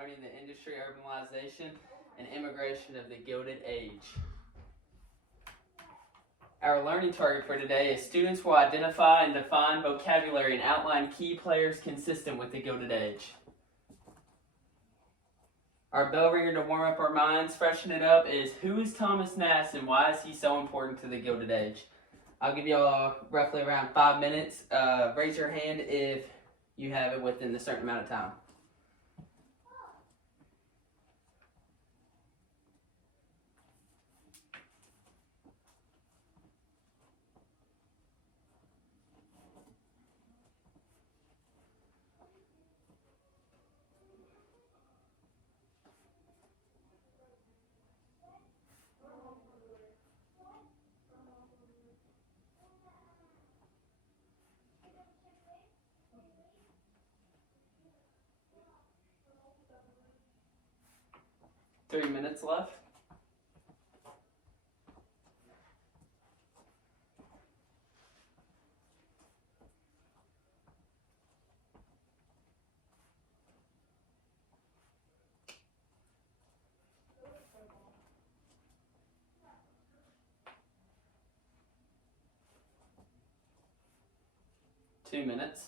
learning the industry, urbanization, and immigration of the Gilded Age. Our learning target for today is students will identify and define vocabulary and outline key players consistent with the Gilded Age. Our bell ringer to warm up our minds, freshen it up, is who is Thomas Nast and why is he so important to the Gilded Age? I'll give you all roughly around 5 minutes. Raise your hand if you have it within a certain amount of time. Three minutes left. Two minutes.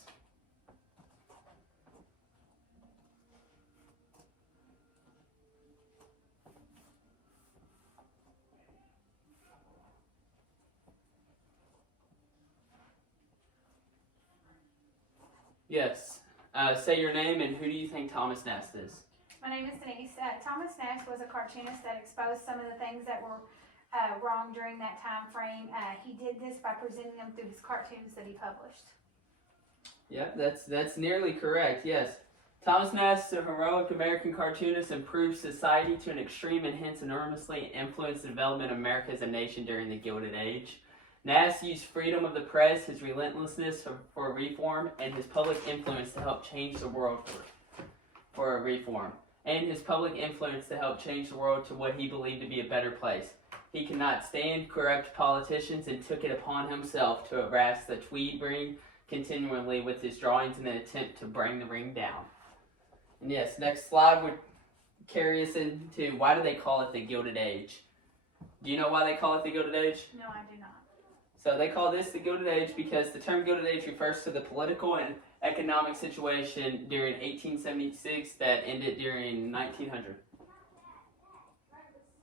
Yes. Say your name and who do you think Thomas Nast is? My name is Denise. Thomas Nast was a cartoonist that exposed some of the things that were wrong during that time frame. He did this by presenting them through his cartoons that he published. Yep, that's nearly correct, yes. Thomas Nast, a heroic American cartoonist, improved society to an extreme and hence enormously influenced the development of America as a nation during the Gilded Age. Nast used freedom of the press, his relentlessness for reform, and his public influence to help change the world for reform. And his public influence to help change the world to what he believed to be a better place. He could not stand corrupt politicians and took it upon himself to harass the Tweed ring continually with his drawings in an attempt to bring the ring down. And yes, next slide would carry us into why do they call it the Gilded Age? Do you know why they call it the Gilded Age? No, I do not. So they call this the Gilded Age because the term Gilded Age refers to the political and economic situation during 1876 that ended during 1900.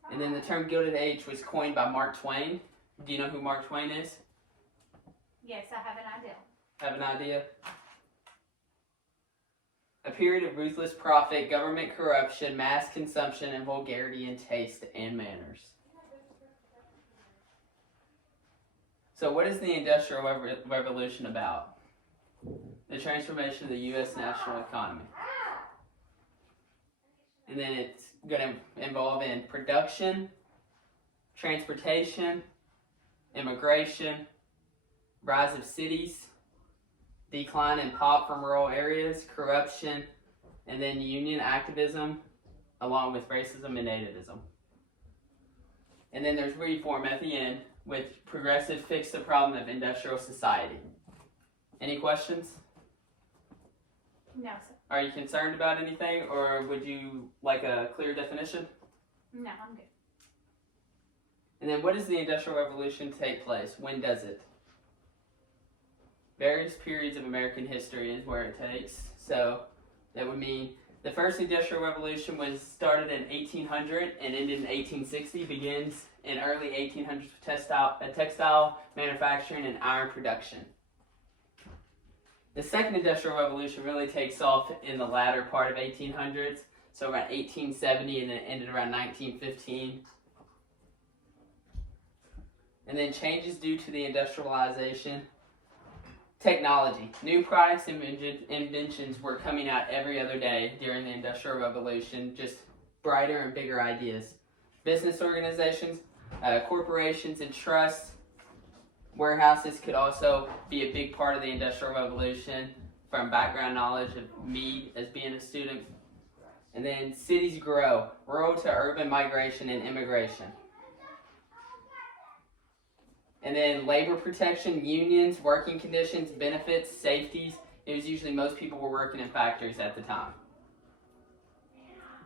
And then the term Gilded Age was coined by Mark Twain. Do you know who Mark Twain is? Yes, I have an idea. Have an idea? A period of ruthless profit, government corruption, mass consumption, and vulgarity in taste and manners. So what is the Industrial Revolution about? The transformation of the U.S. national economy. And then it's going to involve in production, transportation, immigration, rise of cities, decline in pop from rural areas, corruption, and then union activism, along with racism and nativism. And then there's reform at the end, with progressive fix the problem of industrial society. Any questions? No, sir. Are you concerned about anything, or would you like a clear definition? No, I'm good. And then what does the Industrial Revolution take place? When does it? Various periods of American history is where it takes. So that would mean the first Industrial Revolution was started in 1800 and ended in 1860, begins in early 1800s with textile manufacturing and iron production. The second Industrial Revolution really takes off in the latter part of 1800s, so around 1870, and then it ended around 1915. And then changes due to the industrialization. Technology. New products and inventions were coming out every other day during the Industrial Revolution, just brighter and bigger ideas. Business organizations, corporations and trusts, warehouses could also be a big part of the Industrial Revolution from background knowledge of me as being a student. And then cities grow, rural to urban migration and immigration. And then labor protection, unions, working conditions, benefits, safeties. It was usually most people were working in factories at the time.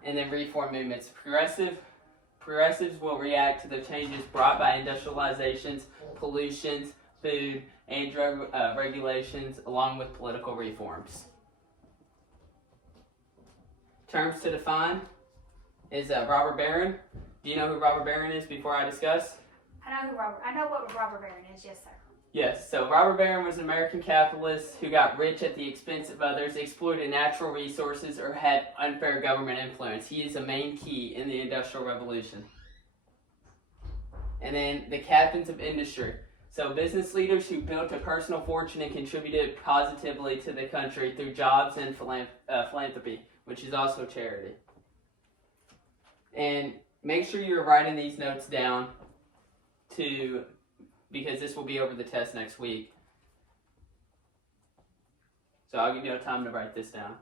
And then reform movements. Progressives will react to the changes brought by industrializations, pollutions, food, and drug regulations, along with political reforms. Terms to define is robber baron. Do you know who robber baron is before I discuss? I know what robber baron is, yes, sir. Yes, so robber baron was an American capitalist who got rich at the expense of others, exploited natural resources, or had unfair government influence. He is a main key in the Industrial Revolution. And then the captains of industry. So business leaders who built a personal fortune and contributed positively to the country through jobs and philanthropy, which is also charity. And make sure you're writing these notes down because this will be over the test next week. So I'll give you time to write this down.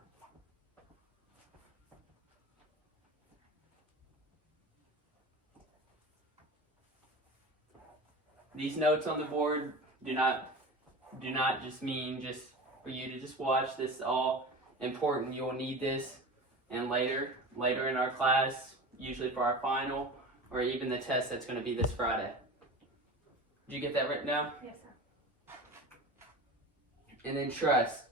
These notes on the board do not just mean just for you to just watch. This is all important. You will need this, and later in our class, usually for our final, or even the test that's going to be this Friday. Did you get that written down? Yes, sir. And then trust.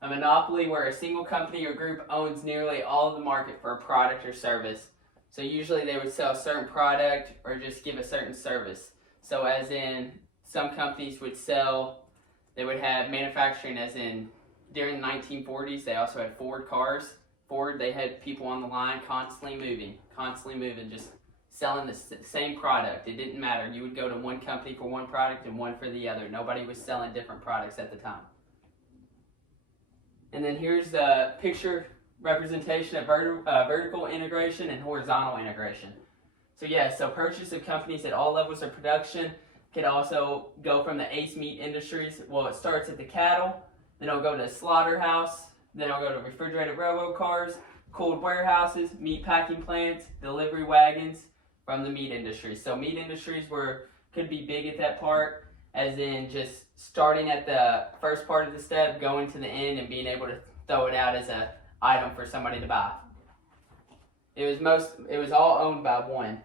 A monopoly where a single company or group owns nearly all of the market for a product or service. So usually they would sell a certain product or just give a certain service. So as in, some companies would they would have manufacturing as in, during the 1940s, they also had Ford cars. Ford, they had people on the line constantly moving, just selling the same product. It didn't matter. You would go to one company for one product and one for the other. Nobody was selling different products at the time. And then here's the picture representation of vertical integration and horizontal integration. So purchase of companies at all levels of production could also go from the ACE meat industries. Well, it starts at the cattle, then it'll go to slaughterhouse, then it'll go to refrigerated railroad cars, cold warehouses, meat packing plants, delivery wagons from the meat industry. So meat industries could be big at that part, as in just starting at the first part of the step, going to the end, and being able to throw it out as an item for somebody to buy. It was all owned by one.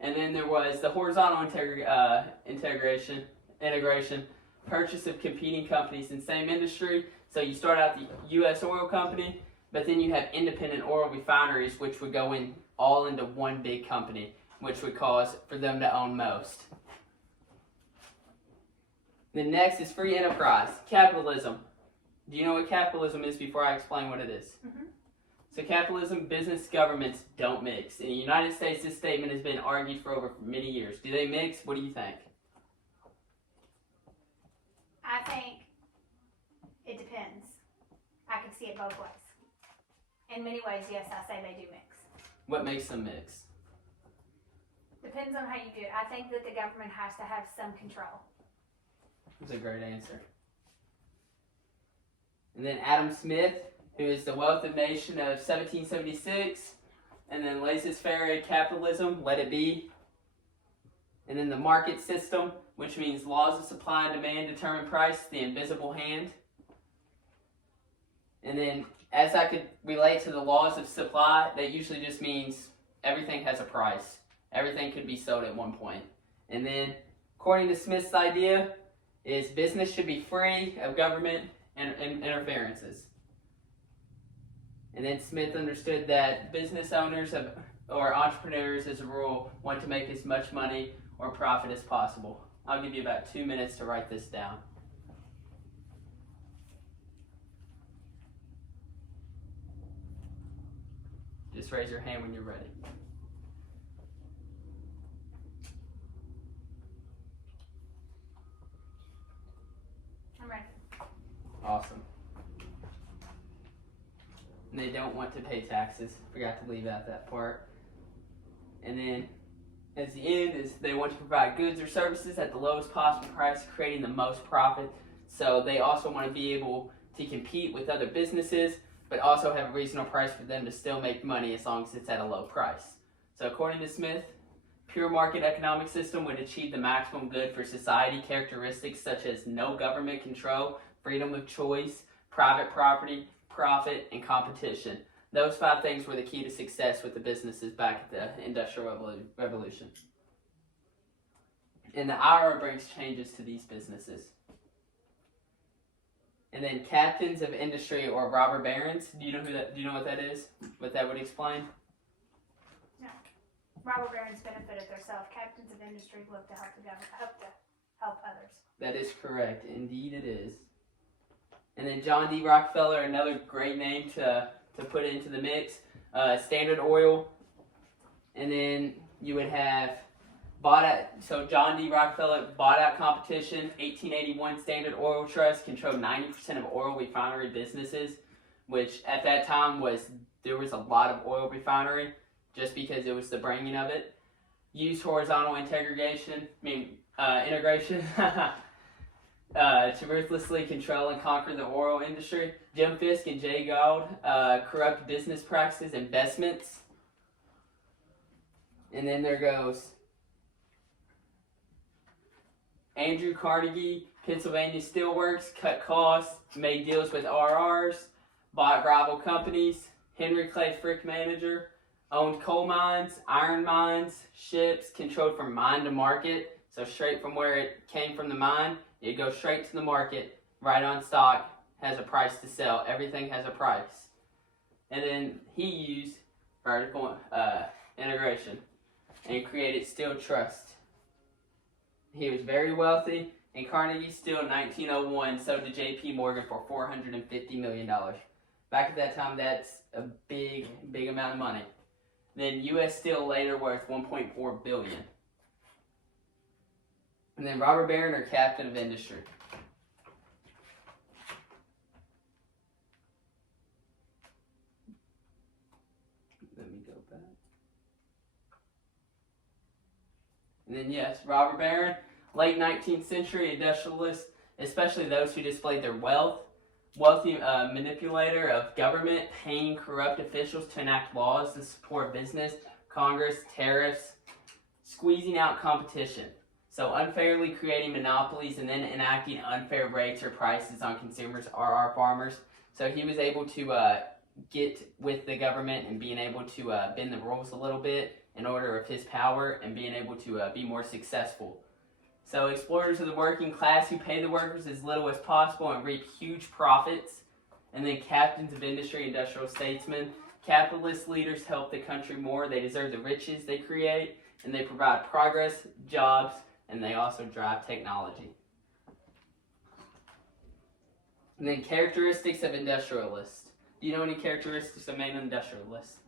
And then there was the horizontal integration, purchase of competing companies in the same industry. So you start out the U.S. oil company, but then you have independent oil refineries, which would go all into one big company, which would cause for them to own most. The next is free enterprise, capitalism. Do you know what capitalism is before I explain what it is? Mm-hmm. So capitalism, business, governments don't mix. In the United States, this statement has been argued for over many years. Do they mix? What do you think? I think it depends. I can see it both ways. In many ways, yes, I say they do mix. What makes them mix? Depends on how you do it. I think that the government has to have some control. That's a great answer. And then Adam Smith, who is The Wealth of Nation of 1776, and then laissez-faire capitalism, let it be. And then the market system, which means laws of supply and demand determine price, the invisible hand. And then as I could relate to the laws of supply, that usually just means everything has a price. Everything could be sold at one point. And then, according to Smith's idea, is business should be free of government and interferences. And then Smith understood that business owners or entrepreneurs, as a rule, want to make as much money or profit as possible. I'll give you about 2 minutes to write this down. Just raise your hand when you're ready. I'm ready. Awesome. And they don't want to pay taxes. Forgot to leave out that part. And then, as the end, is they want to provide goods or services at the lowest possible price, creating the most profit. So they also want to be able to compete with other businesses, but also have a reasonable price for them to still make money as long as it's at a low price. So according to Smith, pure market economic system would achieve the maximum good for society, characteristics such as no government control, freedom of choice, private property, profit, and competition. Those 5 things were the key to success with the businesses back at the Industrial Revolution. And the IRA brings changes to these businesses. And then captains of industry or robber barons. Do you know what that is? What that would explain? No. Robber barons benefited themselves. Captains of industry look to help the government, help others. That is correct. Indeed it is. And then John D. Rockefeller, another great name to put into the mix. Standard Oil. And then you would have John D. Rockefeller bought out competition. 1881 Standard Oil Trust controlled 90% of oil refinery businesses, which at that time there was a lot of oil refinery just because it was the bringing of it. Used horizontal integration to ruthlessly control and conquer the oil industry. Jim Fisk and Jay Gould, corrupt business practices, investments. And then there goes Andrew Carnegie, Pennsylvania Steelworks, cut costs, made deals with RRs, bought rival companies. Henry Clay Frick, manager, owned coal mines, iron mines, ships, controlled from mine to market. So straight from where it came from the mine, it goes straight to the market, right on stock, has a price to sell. Everything has a price. And then he used vertical integration and created Steel Trust. He was very wealthy, and Carnegie Steel in 1901 sold to J.P. Morgan for $450 million. Back at that time, that's a big amount of money. Then U.S. Steel later worth $1.4 billion. And then robber baron or captain of industry. Let me go back. And then yes, robber baron, late 19th century industrialists, especially those who displayed their wealthy manipulator of government, paying corrupt officials to enact laws to support business, Congress, tariffs, squeezing out competition. So unfairly creating monopolies and then enacting unfair rates or prices on consumers or our farmers. So he was able to get with the government and being able to bend the rules a little bit in order of his power and being able to be more successful. So exploiters of the working class who pay the workers as little as possible and reap huge profits. And then captains of industry, industrial statesmen. Capitalist leaders help the country more. They deserve the riches they create, and they provide progress, jobs, and they also drive technology. And then characteristics of industrialists. Do you know any characteristics of main industrialists?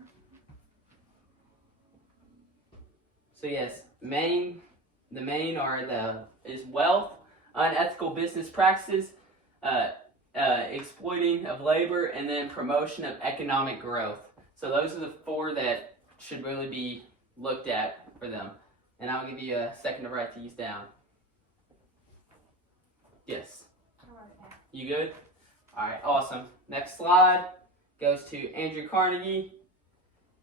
So yes, the main is wealth, unethical business practices, exploiting of labor, and then promotion of economic growth. So those are the 4 that should really be looked at for them. And I'll give you a second to write these down. Yes. You good? Alright, awesome. Next slide goes to Andrew Carnegie.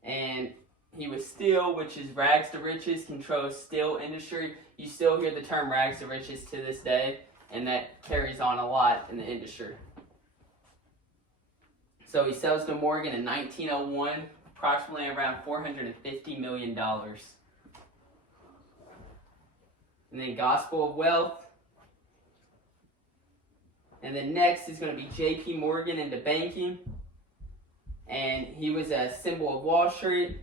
And he was steel, which is rags to riches, controls steel industry. You still hear the term rags to riches to this day, and that carries on a lot in the industry. So he sells to Morgan in 1901, approximately around $450 million. And then Gospel of Wealth. And then next is going to be J.P. Morgan into banking. And he was a symbol of Wall Street.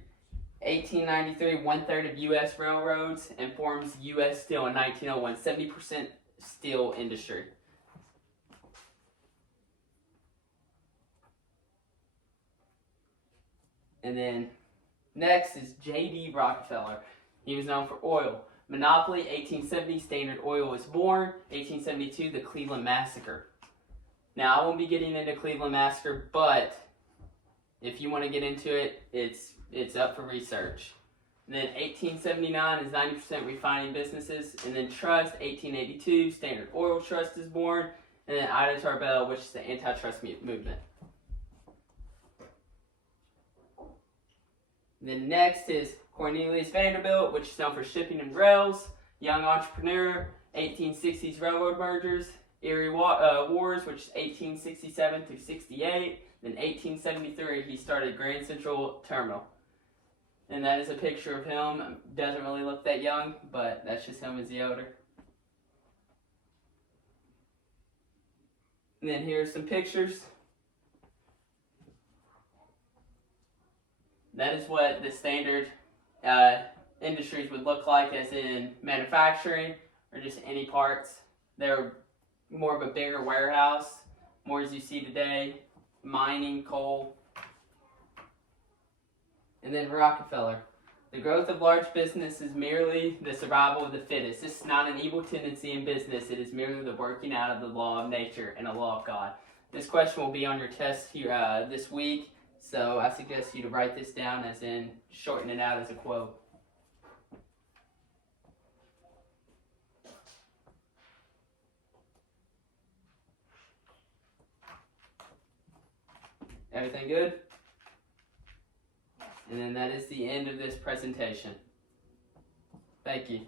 1893, 1/3 of U.S. railroads, and forms U.S. Steel in 1901, 70% steel industry. And then next is J.D. Rockefeller. He was known for oil. Monopoly, 1870, Standard Oil was born. 1872, the Cleveland Massacre. Now, I won't be getting into Cleveland Massacre, but if you want to get into it, it's up for research. And then 1879 is 90% refining businesses. And then Trust, 1882, Standard Oil Trust is born. And then Ida Tarbell, which is the antitrust movement. And then next is Cornelius Vanderbilt, which is known for shipping and rails. Young entrepreneur, 1860s railroad mergers. Erie Wars, which is 1867 through 68. In 1873, he started Grand Central Terminal. And that is a picture of him. Doesn't really look that young, but that's just him as the owner. And then here's some pictures. That is what the standard industries would look like, as in manufacturing or just any parts. They're more of a bigger warehouse, more as you see today, mining, coal. And then Rockefeller. The growth of large business is merely the survival of the fittest. This is not an evil tendency in business. It is merely the working out of the law of nature and a law of God. This question will be on your test here this week, so I suggest you to write this down, as in shorten it out as a quote. Everything good? And then that is the end of this presentation. Thank you.